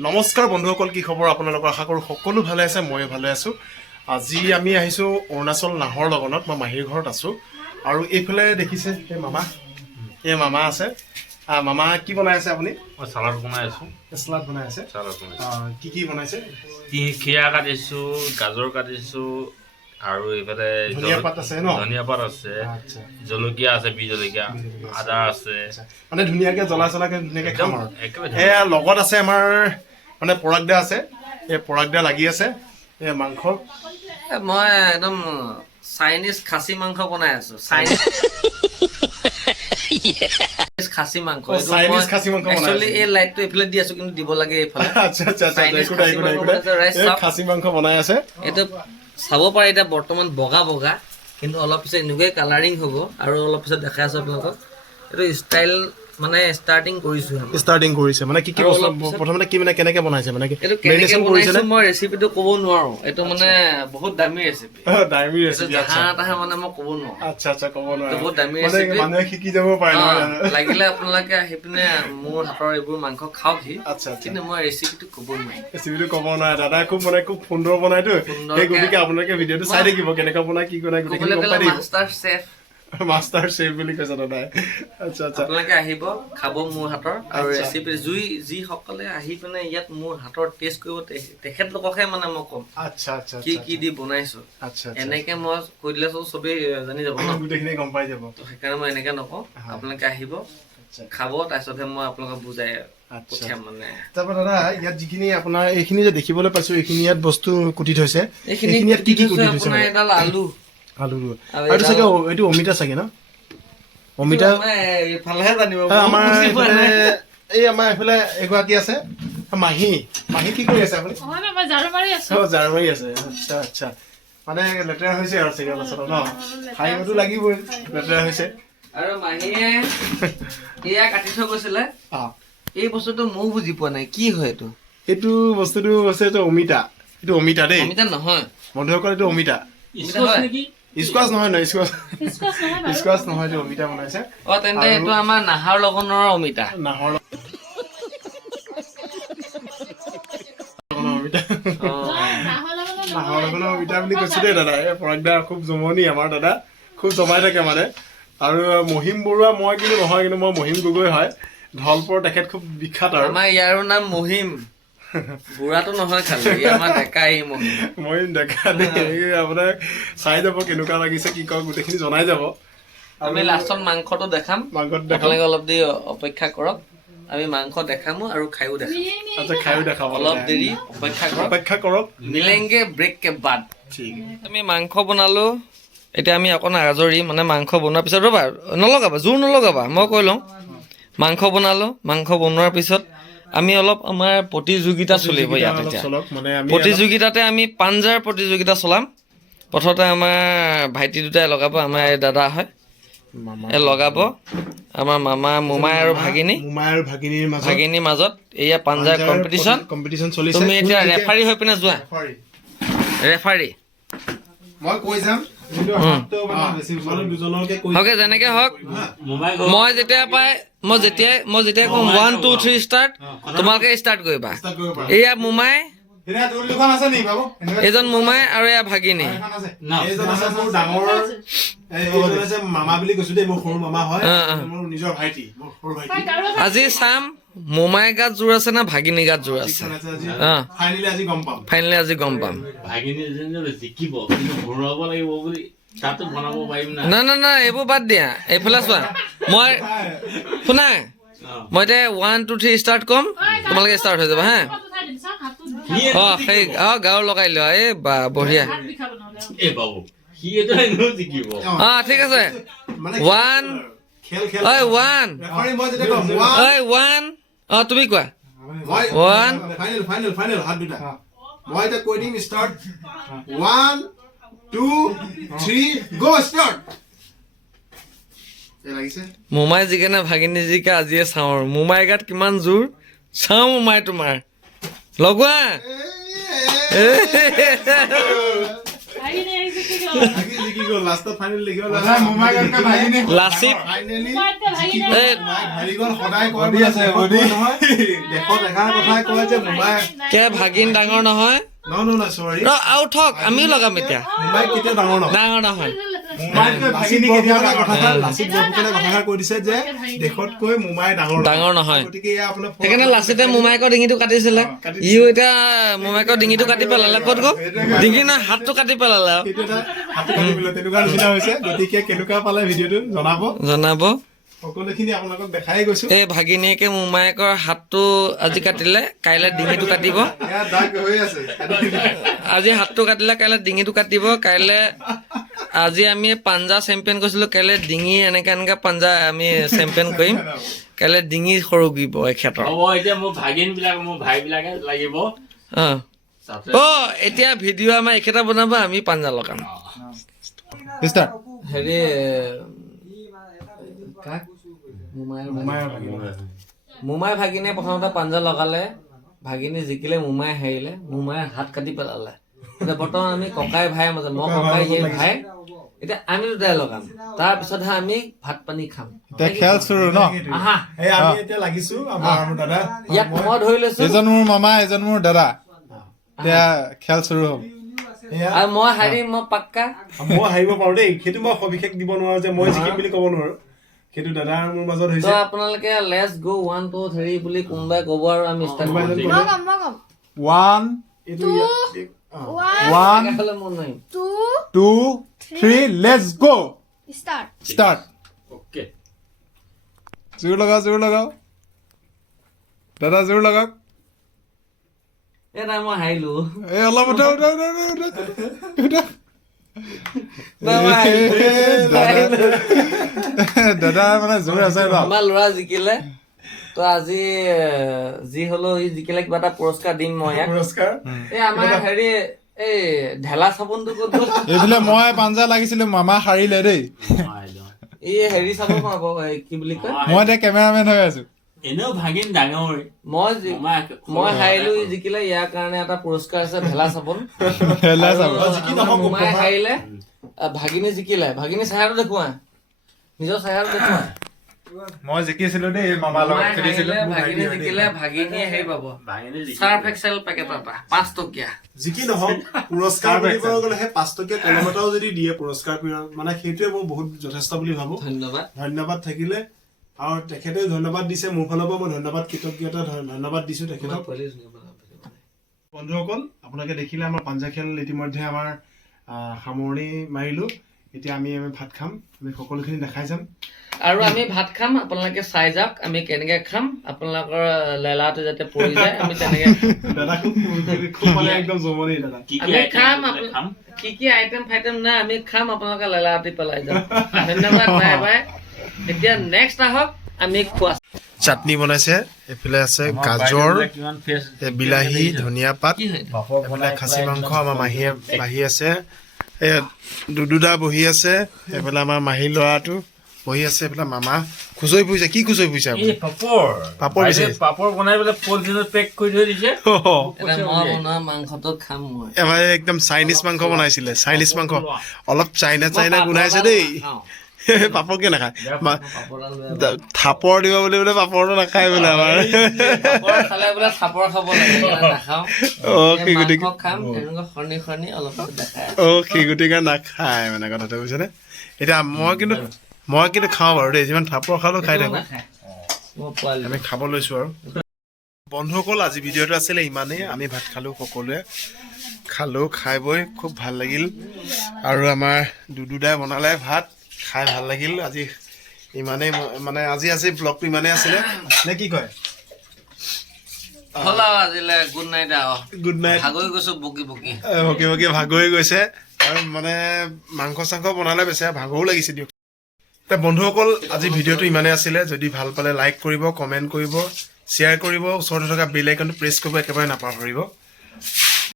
নমস্কাৰ বন্ধুসকল, কি খবৰ আপোনালোকৰ? আশা কৰোঁ সকলো ভালে আছে, ময়ো ভালে আছোঁ। আজি আমি আহিছোঁ অৰুণাচল নাহৰ লগনত। মই মাহীৰ ঘৰত আছোঁ আৰু এইফালে দেখিছে এই মামা আছে। মামা কি বনাই আছে আপুনি? মই চালাড বনাই আছোঁ। চালাড বনাই আছে। কি বনাইছে? খিৰা কাটিছোঁ, গাজৰ কাটিছোঁ আৰু এইফালে ধনিয়া পাত আছে ন? ধনিয়া পাত আছে, জলকীয়া আছে, বি জলকীয়া, আদা আছে, মানে ধুনীয়াকৈ জ্বলাকে ধুনীয়াকৈ খাম আৰু একেবাৰে এয়া লগত আছে আমাৰ মানে পৰাগদা আছে। এই পৰাগদা লাগি আছে এই মাংস। মই একদম চাইনিজ খাচী মাংস বনাই আছো। চাইনিজ খাচী মাংস। চাইনিজ খাচী মাংস একচুৱেলি এই লাইটটো এইফালে দি আছো, কিন্তু দিব লাগে এইফালে। আচ্ছা খাচী মাংস বনাই আছে। এইটো চাব পাৰে এতিয়া বৰ্তমান বগা বগা, কিন্তু অলপ পিছত এনেকুৱাই কালাৰিং হ'ব আৰু অলপ পিছত দেখাই আছো আপোনালোকক। এইটো ষ্টাইল মানে ষ্টাৰ্টিং কৰিছে মানে কি বস্তু প্ৰথমতে কি মানে কেনেকৈ বনাইছে মানে কি এইটো কেনেকৈ বনাইছো মই ৰেচিপিটো ক'ব নোৱাৰো। এইটো মানে বহুত দামী ৰেচিপি। তাহে মানে মই ক'ব নোৱাৰো। আচ্ছা ক'ব নোৱাৰো। বহুত দামী ৰেচিপি, মানুহে শিকি যাব পাৰে নহয়। লাগিলে আপোনালোকে আহি পিনে মোৰ হাতৰ এইবোৰ মাংস খাওকহি। আচ্ছা কিন্তু মই ৰেচিপিটো ক'ব নোৱাৰিম। ৰেচিপিটো ক'ব নোৱাৰে। দাদাই খুব সুন্দৰ বনাইতো, সেই গতিকে আপোনালোকে ভিডিঅ'টো চাই থাকিব কেনেকৈ বনাই কি বনাই গোটেইখিনি গম পাই থাকিব। মাষ্টাৰ চেফ বুলি কৈছে দাদাই। আচ্ছা আপোনালোকে আহিব, খাব মোৰ হাতৰ আৰু ৰেচিপি যিসকলে আহি পিনে ইয়াত মোৰ হাতৰ টেষ্ট কৰিব তেখেতলোককহে মানে মই ক'ম কি দি বনাইছো। এনেকে মই কৈ দিলে চবেই জানি যাব ন, গোটেইখিনি গম পাই যাব। সেইকাৰণে মই এনেকে নকওঁ। আপোনালোকে আহিব, খাব, তাৰপিছতহে মই আপোনালোকক বুজাই পঠিয়াম মানে। তাৰপৰা দাদা ইয়াত যিখিনি আপোনাৰ এইখিনি যে দেখিবলৈ পাইছো, এইখিনি ইয়াত বস্তু কুটি থৈছে। এইখিনি ইয়াত কি কুটি থৈছে? আপোনাৰ এডাল আলু আৰু চাগে এইটো অমিতা চাগে ন? অমিতা আমাৰ এইফালে এগৰাকী আছে মাহী কি কৰি আছে আপুনি? ঝাৰু মাৰি আছে। আচ্ছা মানে লেতেৰা হৈছে আৰু চাগে পাছত ন? খাইবতো লাগিবই, লেতেৰা হৈছে। আৰু মাহীয়ে এয়া কাটি থৈ গৈছিলে। এই বস্তুটো ময়ো বুজি পোৱা নাই, কি হয় এইটো? এইটো বস্তুটো হৈছে অমিতা। এইটো অমিতা দেই, অমিতা নহয় বন্ধুসকল, এইটো অমিতা। স্কোৱাচ নহয় এইটো অমিতা বনাইছে। তেন্তে এইটো আমাৰ নাহৰ লগনৰ অমিতা। নাহৰ লগনৰ অমিতা বুলি কৈছো দেই দাদা। এই পৰাগদা খুব জমনি, আমাৰ দাদা খুব জমাই থাকে মানে। আৰু মহিম বৰুৱা মই কিন্তু নহয়, কিন্তু মই মহিম গগৈ হয়। ঢলপুৰ তেখেত খুব বিখ্যাত। আৰু আমাৰ ইয়াৰো নাম মহিম, বুঢ়াটো নহয়, খালি আমাৰ ডেকা। মহিম ডেকা দেই। আপোনাৰ চাই যাব কেনেকুৱা লাগিছে, কি কয় গোটেইখিনি জনাই যাব। আমি লাষ্টত মাংসটো দেখাম, আপোনালোকে অলপ দেৰি অপেক্ষা কৰক। আমি মাংস দেখামো আৰু খাইও দেখাম। অলপ দেৰি অপেক্ষা কৰক। মিলেংগে ব্ৰেক কে বাদ। আমি মাংস বনালো, এতিয়া আমি অকণ আজৰি মানে মাংস বনোৱাৰ পিছত ৰ'বা, নলগাবা, জোৰ নলগাবা, মই কৈ লওঁ। মাংস বনালো, মাংস বনোৱাৰ পিছত আমি অলপ আমাৰ প্ৰতিযোগিতা চলিব ইয়াত। এতিয়া প্ৰতিযোগিতাতে আমি পাঞ্জাৰ প্ৰতিযোগিতা চলাম। প্ৰথমতে আমাৰ ভাইটি দুটাই লগাব, আমাৰ দাদা হয়, লগাব আমাৰ মামা, মোমাই আৰু ভাগিনীৰ মাজত এয়া পাঞ্জাৰ কম্পিটিশ্যন চলিছে। তুমি এতিয়া ৰেফাৰী হৈ পিনে যোৱা, ৰেফাৰী মই কৈ যাম। যেনেকে হওক, মই যেতিয়াই কম 1 2 3 ষ্টাৰ্ট, তোমালোকে ষ্টাৰ্ট কৰিবা। এয়া মোমাই, এইজন মোমাই আৰু এয়া ভাগিনী। মামা বুলি কৈছো দেই, মোৰ সৰু মামা হয়, মোৰ নিজৰ ভাইটি, মোৰ সৰু ভাইটি। আজি চাম মোমাই গাত জোৰ আছে না ভাগিনী গাত জোৰ আছে। ফাইনেলি আজি গম পাম। না এইবোৰ বাদ দিয়া, এইফালে চোৱা। শুনা, মই এতিয়া 1 2 3 ষ্টাৰ্ট কম, তোমালোকে ষ্টাৰ্ট হৈ যাবা হা। সেই গাঁৱৰ লগাই লোৱা। এই বা বঢ়িয়া। ঠিক আছে। 1 তুমি কোৱা। 1 2 3 গো ষ্টাৰ্ট। মোমাই জিকে নে ভাগিনী জিকে আজিয়ে চাওঁ আৰু। মোমাই গাত কিমান জোৰ চাওঁ। মোমাই তোমাৰ লগোৱা। জিকি গ'ল লাষ্টত ফাইনেল লিখিব লাচিত সদায় কয় নহয় দেশত এষাৰ কথাই কয় যে মোমাই কে ভাগিন ডাঙৰ নহয় আৰু থক আমিও লগাম এতিয়া মোমাই কেতিয়া ডাঙৰ নহয় ডাঙৰ নহয় লাচিত বৰফুকনে কথাষাৰ কৈ দিছে যে দেশতকৈ মোমাই ডাঙৰ নহয় গতিকে এয়া আপোনাৰ সেইকাৰণে লাচিতে মোমায়েকৰ ডিঙিটো কাটিছিলে ইও এতিয়া মোমায়েকৰ ডিঙিটো কাটি পেলালে ক'ত গ'ল ডিঙি নহয় হাতটো কাটি পেলালে আৰু তেনেকুৱা নিচিনা হৈছে গতিকে কেনেকুৱা পালে ভিডিঅ'টো জনাব সকলোখিনি আপোনালোকক দেখাই গৈছো এই ভাগিনীয়েকে মোমায়েকৰ হাতটো আজি কাটিলে কাইলৈ ডিঙিটো কাটিব আজি হাতটো কাটিলে কাইলৈ ডিঙিটো কাটিব কাইলৈ আজি আমি পাঞ্জা চেম্পিয়ন কৰিছিলো কাইলৈ ডিঙি এনেকে পাঞ্জা আমি চেম্পিয়ন কৰিম কাইলৈ ডিঙি সৰুকিব এখেতৰ এতিয়া মোৰ ভাই বিলাকে লাগিব এতিয়া ভিডিঅ' আমাৰ এখেতা বনাব আমি পাঞ্জা লগাম হেৰি মোমাই ভাগিনে প্ৰথমতে পাঞ্জা লগালে ভাগিনী জিকিলে মোমাই হাৰিলে মোমায়ে হাত কাটি পেলালে এতিয়া বৰ্তমান আমি ককাই ভাই মাজত মই ককাই সেই ভাই এতিয়া আমি দুটাই লগাম তাৰপিছতহে আমি ভাত পানী খাম খেল চুৰু ন আমি এতিয়া লাগিছো আমাৰ দাদা ইয়াত মই ধৰি লৈছো এজন মোৰ মামা এজন মোৰ দাদা এতিয়া খেল চুৰু হ'ব আৰু মই হাৰিম মই পাক্কা মই হাৰিব পাৰো দেই সেইটো মই সবিশেষ দিব নোৱাৰো যে মই জিকিম বুলি ক'ব নোৱাৰো সেইটো দাদা আৰু মোৰ মাজত হৈছে আপোনালোকে লেটছ গো 1 2 3 বুলি কোনোবাই ক'ব আৰু আমি ষ্টাৰ্ট কৰিম 1 2 3 লেটস গো স্টাৰ্ট ওকে জোৰ লগাও দাদা জোৰ লগাওক এটা মই হাৰিলো এই অলপ উঠা দাদা মানে জোৰ আছে ন আমাৰ ল'ৰা জিকিলে তো আজি যি হলেও ই জিকিলে কিবা এটা পুৰস্কাৰ দিম মই এই আমাৰ হেৰি এই ঢেলা চাবোনটো ক'ত গ'ল এইফালে মই পাঞ্জা লাগিছিলো মামা হাৰিলে দেই এই হেৰি চাবোন পাব কি বুলি কয় মই এতিয়া কেমেৰামেন হৈ আছো এনেও ভাগিন ডাঙৰ মই হাৰিলো ই জিকিলে ইয়াৰ কাৰণে এটা পুৰস্কাৰ আছে ঢেলা চাবোন মোমাই হাৰিলে ভাগিনী জিকিলে ভাগিনী চেহেৰাটো দেখুওৱা নিজৰ চেহেৰাটো দেখুওৱা মই জিকিছিলো দেই মামাৰ লগত খেলিছিলো ভাগিনী জিকিলে ভাগিনীয়ে হেৰি পাব সাৰ্ফ এক্সেল পেকেট এটা 5 টকীয়া জিকি নহওক পুৰস্কাৰ দিব গ'লে 5 টকীয়া কলম এটাও যদি দিয়ে পুৰস্কাৰ মানে সেইটোৱে মই বহুত যথেষ্ট বুলি ভাবো ধন্যবাদ থাকিলে আৰু তেখেতে ধন্যবাদ দিছে মোৰ ফালৰ পৰা মই ধন্যবাদ কৃতজ্ঞতা ধন্যবাদ দিছো তেখেতক বন্ধুসকল আপোনালোকে দেখিলে আমাৰ পাঞ্জা খেল ইতিমধ্যে আমাৰ সামৰণি মাৰিলো এতিয়া আমি ভাত খাম আমি সকলোখিনি দেখাই যাম আৰু আমি ভাত খাম আপোনালোকে চাই যাওক আমি কেনেকে খাম আপোনালোকৰ লেলাটো যাতে পৰি যায় আমি তেনেকে দাদা খুব মানে একদম জমনি দাদা আমি খাম কি আইটেম ফাইটেম নাই আমি খাম আপোনালোকে লেলাটি পেলাই যাম ধন্যবাদ বাই বাই এতিয়া নেক্সট আহক আমি খোৱা চাটনি বনাইছে এফালে আছে গাজৰ বিলাহী ধনিয়া পাত এফালে খাচী মাংস আমাৰ মাহীয়ে বাঢ়ি আছে দুদুদা বহি আছে এফালে আমাৰ মাহী ল'ৰাটো বহি আছে এফালে মামা খুচৰি ফুৰিছে কি খুচৰি ফুৰিছে পাপৰ বনাই পেলাই পলিথিনত পেক কৰি থৈ দিছে মাংসটো খাম মই এবাৰ একদম চাইনিজ মাংস বনাইছিলে চাইনিজ মাংস অলপ চাইনা গোন্ধাইছে দেই পাপৰ কিয় নাখায় থাপৰ দিব বুলি বোলে পাপৰটো নাখায় বোলে আমাৰ গতিকে নাখায় মানে কথাটো বুজিছেনে এতিয়া মই কিন্তু খাওঁ বাৰু দেই যিমান থাপৰ খালেও খাই থাকো আমি খাব লৈছো আৰু বন্ধুসকল আজি ভিডিঅ'টো আছিলে ইমানেই আমি ভাত খালো সকলোৱে খাই বৈ খুব ভাল লাগিল আৰু আমাৰ দুদুদাই বনালে ভাত খাই ভাল লাগিল আজি ইমানেই মানে আজি ব্লগটো ইমানেই আছিলে নে কি কয় গুড নাইট ভাগৰি গৈছো বকি ভাগৰি গৈছে আৰু মানে মাংস চাংস বনালে বেছি ভাগৰো লাগিছে দিয়ক বন্ধুসকল আজি ভিডিঅ'টো ইমানেই আছিলে যদি ভাল পালে লাইক কৰিব কমেণ্ট কৰিব শ্বেয়াৰ কৰিব ওচৰতে থকা বেল আইকনটো প্ৰেছ কৰিব একেবাৰে নাপাহৰিব